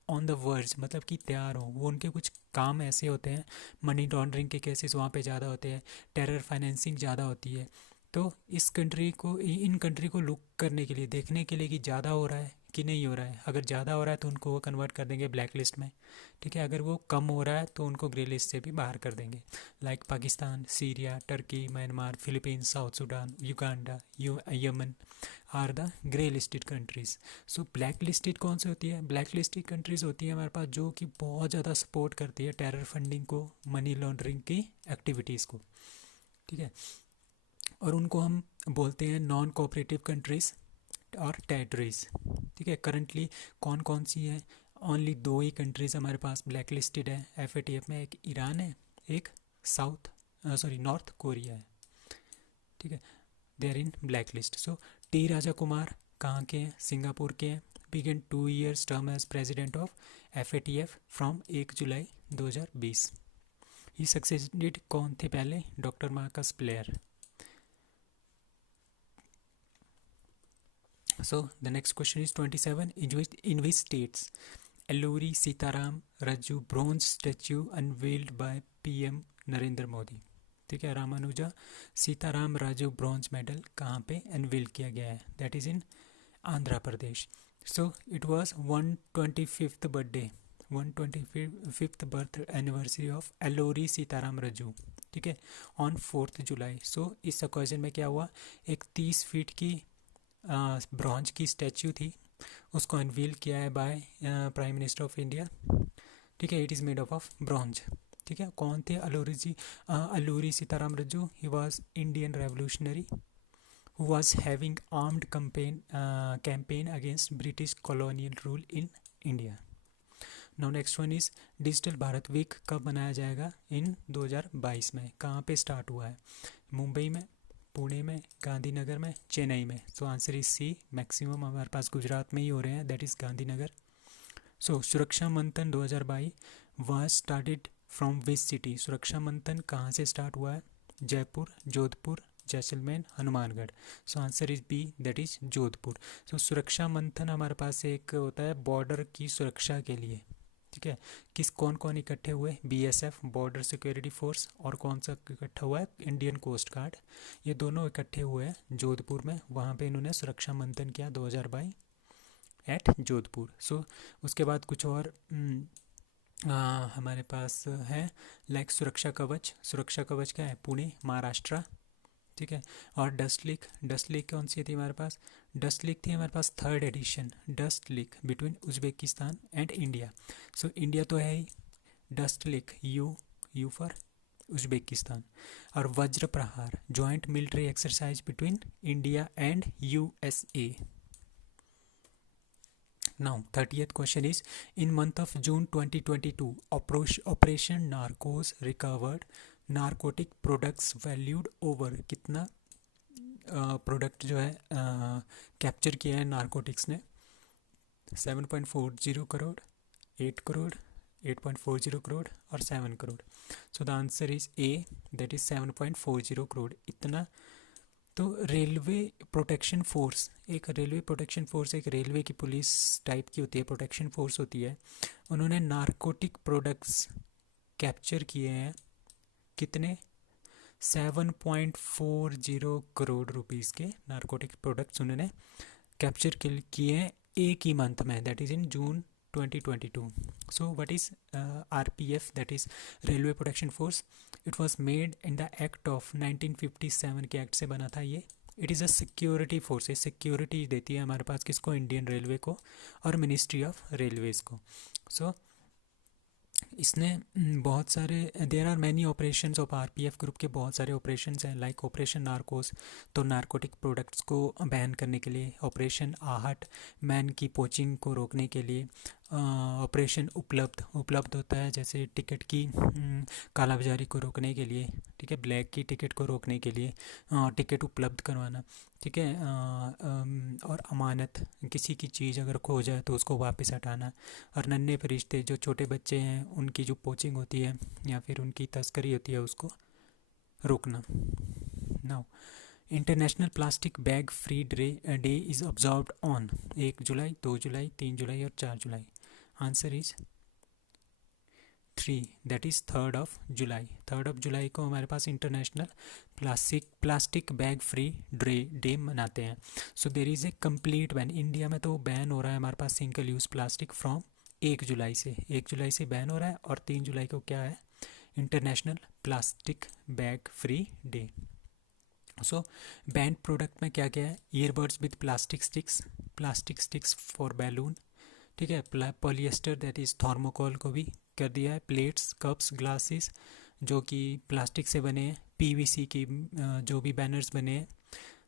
ऑन द वर्ज, मतलब कि तैयार हो। वो उनके कुछ काम ऐसे होते हैं, मनी लॉन्ड्रिंग के केसेस वहाँ पे ज़्यादा होते हैं, टेरर फाइनेंसिंग ज़्यादा होती है। तो इन कंट्री को लुक करने के लिए, देखने के लिए कि ज़्यादा हो रहा है कि नहीं हो रहा है। अगर ज़्यादा हो रहा है तो उनको वो कन्वर्ट कर देंगे ब्लैक लिस्ट में, ठीक है। अगर वो कम हो रहा है तो उनको ग्रे लिस्ट से भी बाहर कर देंगे। Like Pakistan, Syria, Turkey, Myanmar, Philippines, South Sudan, Uganda, Yemen are the grey listed countries. So black listed कौन सी होती है? ब्लैक लिस्टेड कंट्रीज़ होती है हमारे पास जो कि बहुत ज़्यादा सपोर्ट करती है टेरर फंडिंग को, मनी लॉन्ड्रिंग की एक्टिविटीज़ को, ठीक है। और उनको हम बोलते हैं नॉन कोऑपरेटिव कंट्रीज़ और टेरिटरीज़, ठीक है। करंटली कौन कौन सी है? ओनली 2 ही कंट्रीज़ हमारे पास ब्लैक लिस्टेड है FATF में, एक ईरान है, एक नॉर्थ कोरिया है, ठीक है। They are in blacklist. So T Raja Kumar कहाँ के हैं? सिंगापुर के हैं। Began 2 years term as president of FATF from 1 July 2020। He succeeded कौन थे पहले? Doctor Marcus Pleyer. So the next question is 27. In which states Alluri Sitaram Raju bronze statue unveiled by PM Narendra Modi, ठीक है। Ramanuja Sitarama Raju bronze medal कहाँ पे unveil किया गया है? That is in Andhra Pradesh. So it was 125th birthday, 125th birth anniversary of Alluri Sitarama Raju, ठीक है, on 4th जुलाई। सो इस ओकेजन में क्या हुआ? एक 30 फीट की ब्रॉन्ज की स्टैच्यू थी, उसको अनवील किया है by prime minister of India, ठीक है। It is made of bronze, ठीक है। कौन थे? Alluri Sitarama Raju. He was Indian revolutionary who was having armed campaign against British colonial rule in India. Now next one is digital Bharat week कब मनाया जाएगा? इन 2022 में। कहाँ पे स्टार्ट हुआ है? मुंबई में, पुणे में, गांधीनगर में, चेन्नई में। So answer is C, maximum हमारे पास गुजरात में ही हो रहे हैं, that is Gandhinagar. So Suraksha Manthan 2022 was started from which city? Suraksha Manthan कहाँ से स्टार्ट हुआ है? Jaipur, Jodhpur, Jaisalmer, Hanumangarh. So answer is B, that is Jodhpur. So Suraksha Manthan हमारे पास एक होता है बॉर्डर की सुरक्षा के लिए, ठीक है। कौन कौन इकट्ठे हुए? बीएसएफ, बॉर्डर सिक्योरिटी फोर्स, और कौन सा इकट्ठा हुआ है? Indian coast guard. ये दोनों इकट्ठे हुए हैं जोधपुर में, वहाँ पे इन्होंने सुरक्षा मंथन किया 2022 एट जोधपुर। सो उसके बाद कुछ और हमारे पास है लाइक सुरक्षा कवच। सुरक्षा कवच क्या है? पुणे, महाराष्ट्र, ठीक है। और डस्ट लीक कौन सी थी हमारे पास? डस्ट लीक थी हमारे पास 3rd edition, Dustlik between Uzbekistan and India. So India तो है ही, Dustlik U for Uzbekistan. और Vajra Prahar, joint military exercise between India and USA. Now 30th question is, in month of June 2022 operation narcos recovered narcotic products valued over, कितना product जो है capture किया है narcotics ने? 7.40 करोड़, 8 करोड़, 8.40 करोड़ और 7 करोड़। सो the answer is A, that is 7.40 crore. इतना तो railway protection force, एक रेलवे प्रोटेक्शन फोर्स एक रेलवे की पुलिस टाइप की होती है, प्रोटेक्शन फोर्स होती है। उन्होंने नारकोटिक प्रोडक्ट्स कैप्चर किए हैं कितने? 7.40 करोड़ रुपीस के नारकोटिक प्रोडक्ट्स उन्होंने कैप्चर किए हैं एक ही मंथ में, that is in June 2022. So what is RPF, that is Railway Protection Force? It was made in the act of 1957 के एक्ट से बना था ये। It is a security force, ये सिक्योरिटी देती है हमारे पास किसको? इंडियन रेलवे को और मिनिस्ट्री ऑफ रेलवेज़ को। सो इसने बहुत सारे, there are many operations of RPF group के, बहुत सारे ऑपरेशंस हैं लाइक ऑपरेशन नारकोस, तो नारकोटिक प्रोडक्ट्स को बैन करने के लिए, ऑपरेशन आहट, मैन की पोचिंग को रोकने के लिए, ऑपरेशन उपलब्ध होता है जैसे टिकट की कालाबाजारी को रोकने के लिए, ठीक है, ब्लैक की टिकट को रोकने के लिए टिकट उपलब्ध करवाना, ठीक है, और अमानत, किसी की चीज़ अगर खो जाए तो उसको वापस हटाना, और नन्हे फरिश्ते जो छोटे बच्चे हैं उनकी जो पोचिंग होती है या फिर उनकी तस्करी होती है उसको रोकना। Now international plastic bag free day is observed on 1 July, 2 July, 3 July और 4 July. Answer is 3, that is 3rd of July. 3rd of July को हमारे पास international plastic bag free day मनाते हैं। So there is a complete ban, India में तो ban हो रहा है हमारे पास single use plastic from 1 July से, 1 जुलाई से बैन हो रहा है, और 3 जुलाई को क्या है? International plastic bag free day. So banned product में क्या क्या है? Earbuds with plastic sticks for balloon, ठीक है, पॉलिएस्टर दैट इज़ थर्मोकोल को भी कर दिया है, प्लेट्स, कप्स, ग्लासेस जो कि प्लास्टिक से बने हैं, पीवीसी की जो भी बैनर्स बने हैं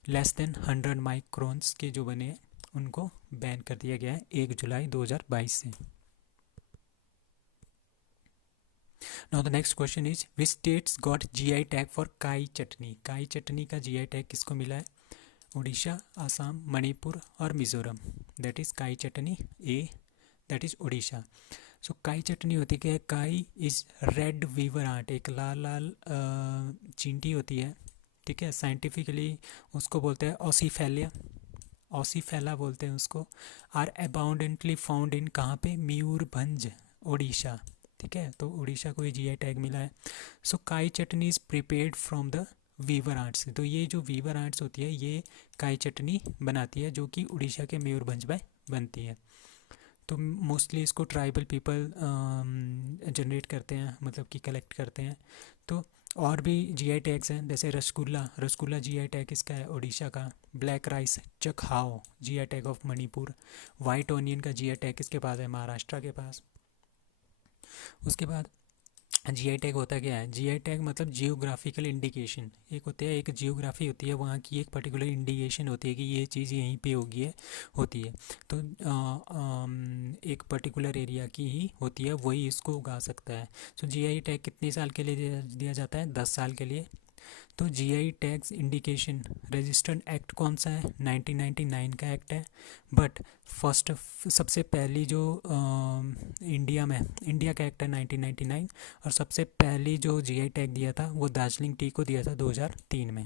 लेस देन 100 माइक्रोन्स के जो बने हैं उनको बैन कर दिया गया है 1 जुलाई 2022 से। Now the next question is, which states got GI tag for काई चटनी? काई चटनी का जीआई टैग किसको मिला है? उड़ीसा, आसाम, मणिपुर और मिजोरम। दैट इज़ काई चटनी ए, दैट इज़ उड़ीसा। सो काई चटनी होती क्या है? काई इज़ रेड वीवर आर्ट, एक लाल लाल चींटी होती है, ठीक है, साइंटिफिकली उसको बोलते हैं ऑसीफेला बोलते हैं उसको। आर अबाउंडेंटली फाउंड इन कहाँ पे? मयूरभंज, उड़ीसा, ठीक है, तो उड़ीसा को ये जीआई टैग मिला है। So Kai chutney is prepared from the weaver ants, तो ये जो वीवर आर्ट्स होती है ये काई चटनी बनाती है जो कि उड़ीसा के मयूरभंज में बनती है। तो मोस्टली इसको ट्राइबल पीपल जनरेट करते हैं, मतलब कि कलेक्ट करते हैं। तो और भी जीआई टैग्स हैं जैसे रसगुल्ला जीआई टैग इसका है उड़ीसा का। Black rice Chakhao GI tag of Manipur. White onion का जीआई टैग किसके पास है? महाराष्ट्र के पास। उसके बाद जीआई टैग होता क्या है? जीआई टैग मतलब जियोग्राफिकल इंडिकेशन, एक होता है, एक जियोग्राफी होती है, वहाँ की एक पर्टिकुलर इंडिकेशन होती है कि ये चीज़ यहीं पे होती है, तो एक पर्टिकुलर एरिया की ही होती है, वही इसको उगा सकता है। सो जीआई टैग कितने साल के लिए दिया जाता है? 10 साल के लिए। तो GI tags indication registered act कौन सा है, 1999 का एक्ट है। बट फर्स्ट सबसे पहली जो इंडिया का एक्ट है 1999, और सबसे पहली जो जीआई टैग दिया था वो दार्जिलिंग टी को दिया था 2003 में।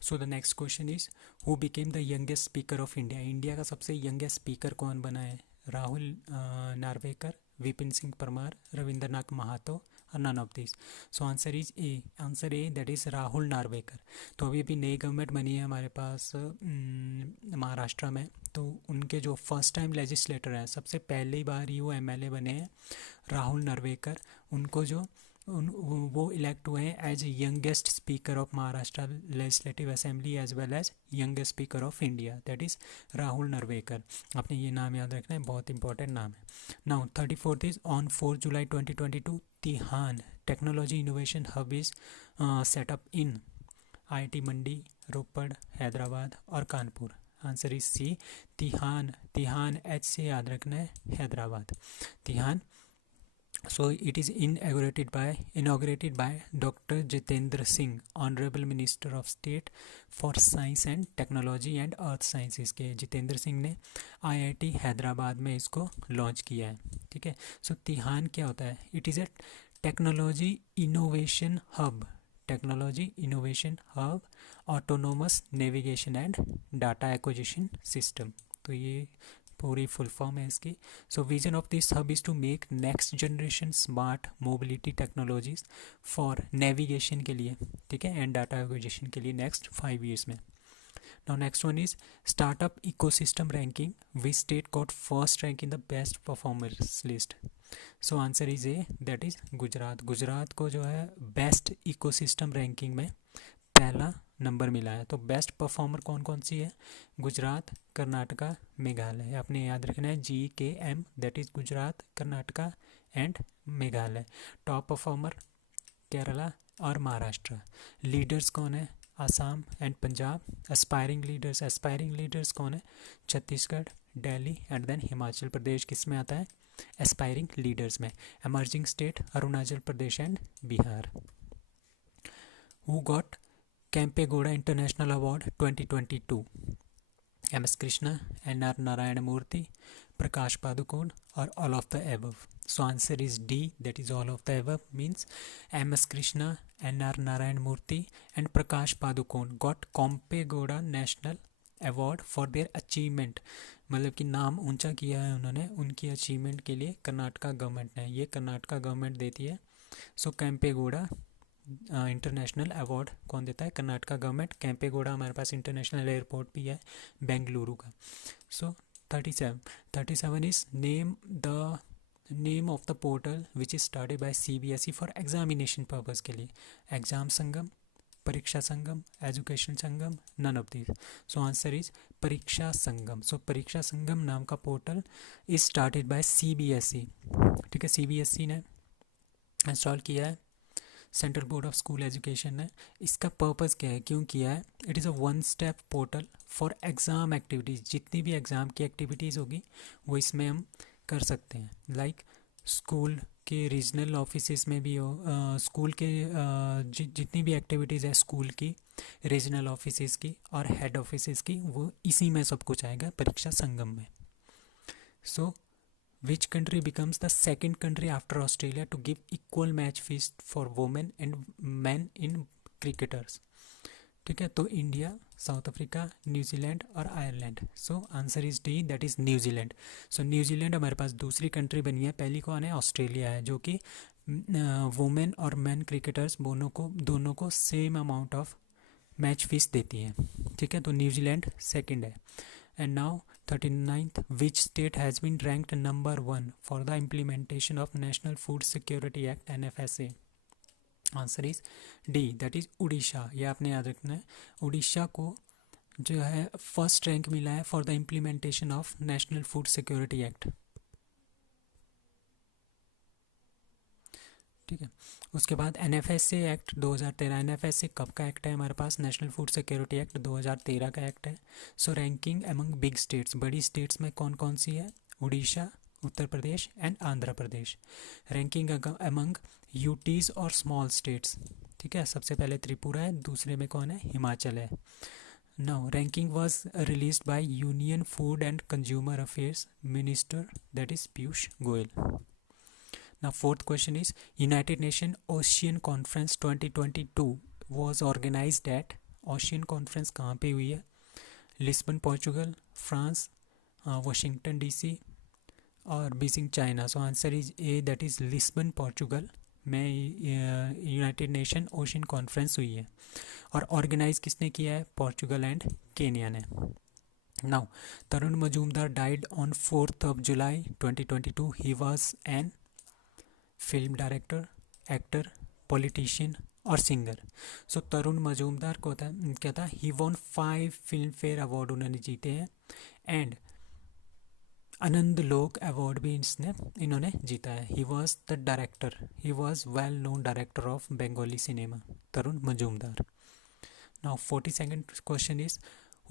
सो the next question is who became the youngest speaker of India. India का सबसे यंगेस्ट स्पीकर कौन बना है, राहुल नार्वेकर, विपिन सिंह परमार, रविंद्रनाथ महातो, और none of this. So answer is A, answer A that is Rahul Narwekar. तो अभी नई गवर्नमेंट बनी है हमारे पास महाराष्ट्र में, तो उनके जो फर्स्ट टाइम लेजिस्लेटर हैं, सबसे पहली बार ही वो एमएलए बने हैं राहुल नार्वेकर। उनको जो वो इलेक्ट हुए हैं as youngest speaker of Maharashtra legislative assembly as well as youngest speaker of India, that is Rahul Narwekar. आपने ये नाम याद रखना है, बहुत इंपॉर्टेंट नाम है। Now 34th is on 4 July 2022 TiHAN technology innovation hub is set up in IIT Mandi, Ropar, Hyderabad और Kanpur. Answer is C, TiHAN. TiHAN H से याद रखना है, Hyderabad, तिहान। So it is inaugurated by Dr. Jitendra Singh, Honorable Minister of State for Science and Technology and Earth Sciences के जितेंद्र सिंह ने IIT Hyderabad में इसको launch किया है। ठीक है, सो तिहान क्या होता है, it is a technology innovation hub, technology innovation hub, autonomous navigation and data acquisition system. तो ये पूरी फुल फॉर्म है इसकी। So vision of this hub is to make next generation smart mobility technologies for navigation के लिए, ठीक है, and data acquisition के लिए नेक्स्ट 5 years में। Now next one is startup ecosystem ranking, which state got first rank in the best performers list. So answer is A, that is Gujarat. Gujarat को जो है बेस्ट इकोसिस्टम रैंकिंग में पहला number मिला है। तो बेस्ट परफॉर्मर कौन कौन सी है, गुजरात, कर्नाटका, मेघालय। आपने याद रखना है GKM, that is Gujarat, Karnataka and Meghalaya. Top performer Kerala और महाराष्ट्र। लीडर्स कौन है, Assam and Punjab. Aspiring leaders कौन है, छत्तीसगढ़, दिल्ली एंड देन हिमाचल प्रदेश किस में आता है, एस्पायरिंग लीडर्स में। Emerging state Arunachal Pradesh and Bihar. Who got Kempegowda international award 2022, MS Krishna, NR Narayana Murthy, Prakash Padukone और all of the above. So answer is D, that is all of the above, means MS Krishna, NR Narayana Murthy and Prakash Padukone got Kempegowda national award for their achievement, मतलब कि नाम ऊंचा किया है उन्होंने उनकी achievement के लिए। कर्नाटका गवर्नमेंट ने, ये कर्नाटका गवर्नमेंट देती है। सो कैंपेगौड़ा इंटरनेशनल अवार्ड कौन देता है, कर्नाटका गवर्नमेंट। कैंपेगौड़ा हमारे पास इंटरनेशनल एयरपोर्ट भी है बेंगलुरु का। So 37 is name of the portal which is started by CBSE for examination purpose के लिए। Exam Sangam, Pariksha Sangam, education Sangam, none of this. So answer is Pariksha Sangam. So Pariksha Sangam नाम का portal is started by CBSE, ठीक है, CBSE ने इंस्टॉल किया है, central board of school education है। इसका पर्पज़ क्या है, क्यों किया है, it is a one step portal for exam activities. जितनी भी एग्ज़ाम की एक्टिविटीज़ होगी वो इसमें हम कर सकते हैं। लाइक स्कूल के रीजनल ऑफिस में भी हो, स्कूल के जितनी भी एक्टिविटीज़ है स्कूल की, रीजनल ऑफिस की और हेड ऑफिस की, वो इसी में सब कुछ आएगा परीक्षा संगम में। सो Which country becomes the second country after Australia to give equal match fees for women and men in cricketers? ठीक है, तो इंडिया, साउथ अफ्रीका, न्यूजीलैंड और Ireland. So answer is D, that is New Zealand. So New Zealand हमारे पास दूसरी country बनी है, पहली कौन है, ऑस्ट्रेलिया है, जो कि वुमेन और मैन क्रिकेटर्स दोनों को same amount of match fees देती है। ठीक है, तो न्यूजीलैंड सेकंड है। And now 39th, which state has been ranked number 1 for the implementation of National Food Security Act NFSA? Answer is D, that is Orissa. ये आपने याद रखना है, उड़ीसा को जो है फर्स्ट रैंक मिला है for the implementation of national food security act. ठीक है, उसके बाद NFSA एक्ट 2013। NFSA कब का एक्ट है हमारे पास, नेशनल फूड सिक्योरिटी एक्ट 2013 का एक्ट है। So ranking among big states, बड़ी स्टेट्स में कौन कौन सी है, Orissa, Uttar Pradesh and Andhra Pradesh. Ranking among UTs और स्मॉल स्टेट्स, ठीक है, सबसे पहले त्रिपुरा है, दूसरे में कौन है, हिमाचल है। Now ranking was released by union food and consumer affairs minister, that is Piyush Goyal. Now fourth question is United Nation Ocean Conference 2022 was organised at, Ocean Conference कहाँ पे हुई है, Lisbon Portugal, France, Washington DC और Beijing China. So answer is A, that is Lisbon Portugal में United Nation Ocean Conference हुई है। और organise किसने किया है, पोर्चुगल एंड केनिया ने। Now Tarun Majumdar died on 4th July 2022। He was an film director, actor, politician और singer. सो तरुण मजूमदार को क्या था, he won 5 film fair award उन्होंने जीते हैं एंड आनंद लोक अवार्ड भी इन्होंने जीता है। He was the director, he was well known director of Bengali cinema, Tarun Majumdar. Now 42nd question is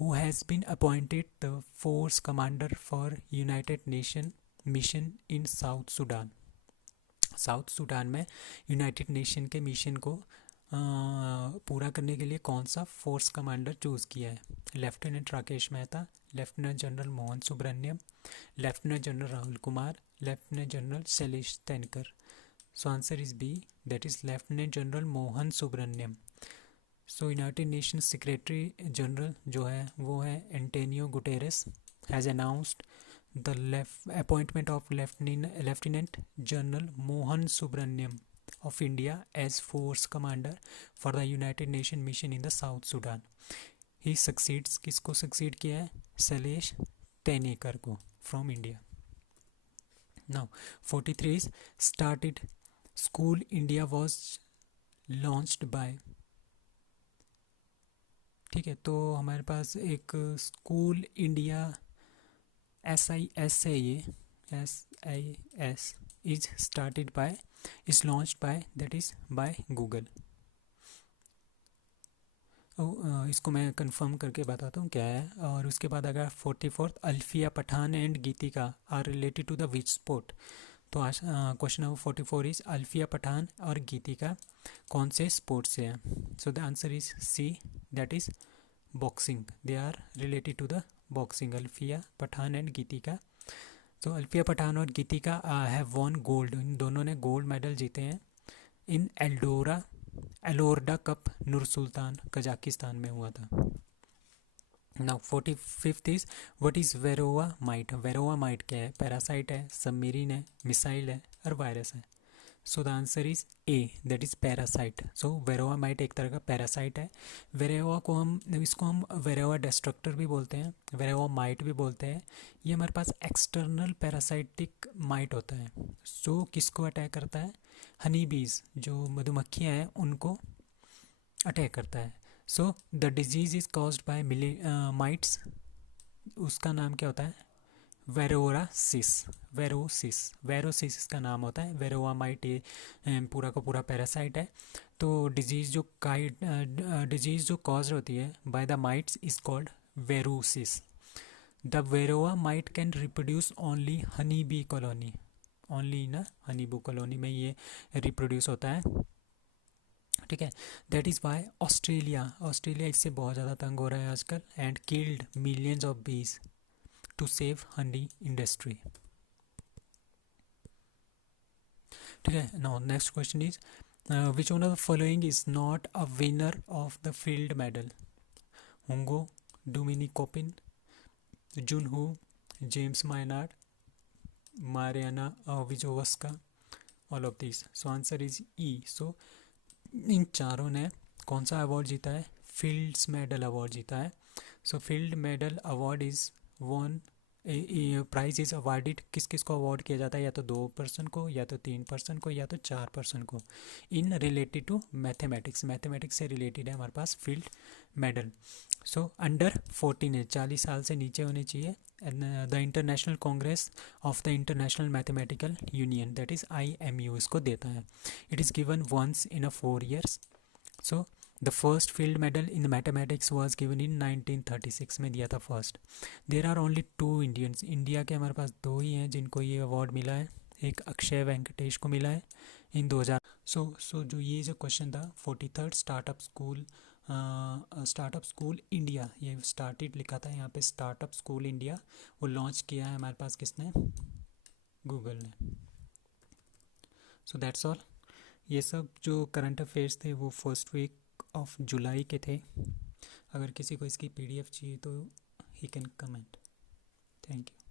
who has been appointed the force commander for United Nation mission in South Sudan. South Sudan में United Nation के mission को पूरा करने के लिए कौन सा force commander choose किया है, lieutenant Rakesh Mehta, lieutenant general Mohan Subramanian, lieutenant general Rahul Kumar, lieutenant general Shailesh Tinaikar. So answer is B, that is lieutenant general Mohan Subramanian. So United Nation secretary general जो है वो है Antonio Guterres, has announced the appointment of lieutenant general Mohan Subramanian of India as force commander for the United Nations mission in the South Sudan. He succeeds, किसको succeed किया है, शैलेश तनेकर को from India. Now 43 is started School India was launched by, ठीक है, तो हमारे पास एक school India SIS है, ये SIS is started by, is launched by, that is by Google. इसको मैं कंफर्म करके बताता हूँ क्या है। और उसके बाद अगर 44th Alfiya Pathan and Geetika are related to the which sport, तो आज question number 44 is Alfiya Pathan और गीतिका कौन से स्पोर्ट से हैं। So the answer is C, that is boxing, they are related to the boxing, Alfiya Pathan and Geetika. तो अल्फिया पठान और गीतिका हैव वॉन गोल्ड, इन दोनों ने गोल्ड मेडल जीते हैं इन एलोरडा कप नूर सुल्तान कजाकिस्तान में हुआ था। Now 45th is what is varroa mite. Varroa mite क्या है, पैरासाइट है, सबमरीन है, मिसाइल है और वायरस है। So the answer is A, that is parasite. So varroa mite एक तरह का पैरासाइट है। वेरोवा को इसको हम वेरोवा डिस्ट्रक्टर भी बोलते हैं, वेरोवा माइट भी बोलते हैं। ये हमारे पास एक्सटर्नल पैरासाइटिक माइट होता है। सो किसको अटैक करता है, हनी बीज, जो मधुमक्खियाँ हैं उनको अटैक करता है। So the disease is caused by mites, उसका नाम क्या होता है, वेरोरासिस, वेरोसिस इसका नाम होता है। वेरोवा माइट ये पूरा का पूरा पैरासाइट है। तो डिजीज़ जो कॉज होती है by the mites is called varroosis. The varroa mite can reproduce only honey bee colony, only in honey bee colony में ये रिप्रोड्यूस होता है, ठीक है। दैट इज़ वाई ऑस्ट्रेलिया इससे बहुत ज़्यादा तंग हो रहा है आजकल, एंड किल्ड मिलियंस ऑफ बीज to save honey industry. ठीक है, now next question is which one of the following is not a winner of the field medal? Hungo, Dominic Copin, Junhu, James Maynard, Mariana Vijovska, all of these. So answer is E. So इन चारों ने कौन सा award जीता है, fields medal award जीता है। So field medal award is won, prize is awarded, किस किस को अवार्ड किया जाता है, या तो 2 पर्सन को, या तो 3 पर्सन को, या तो 4 पर्सन को, इन रिलेटेड टू मैथमेटिक्स से रिलेटेड है हमारे पास फील्ड मेडल। सो अंडर 14 है, 40 साल से नीचे होने चाहिए। The international congress of the international mathematical union, that is IMU, इसको देता है। It is given once in 4 years. So the first field medal in mathematics was given in 1936 में दिया था first. There are only 2 Indians, India के हमारे पास 2 ही हैं जिनको ये अवार्ड मिला है। एक अक्षय वेंकटेश को मिला है इन 2000 सो जो ये जो क्वेश्चन था 43rd स्टार्टअप स्कूल इंडिया, ये स्टार्टेड लिखा था यहाँ पे, स्टार्टअप स्कूल इंडिया, वो लॉन्च किया है हमारे पास किसने, गूगल ने। So that's all. ये सब जो करंट अफेयर्स थे वो फर्स्ट वीक ऑफ जुलाई के थे। अगर किसी को इसकी पीडीएफ चाहिए तो he can comment. Thank you.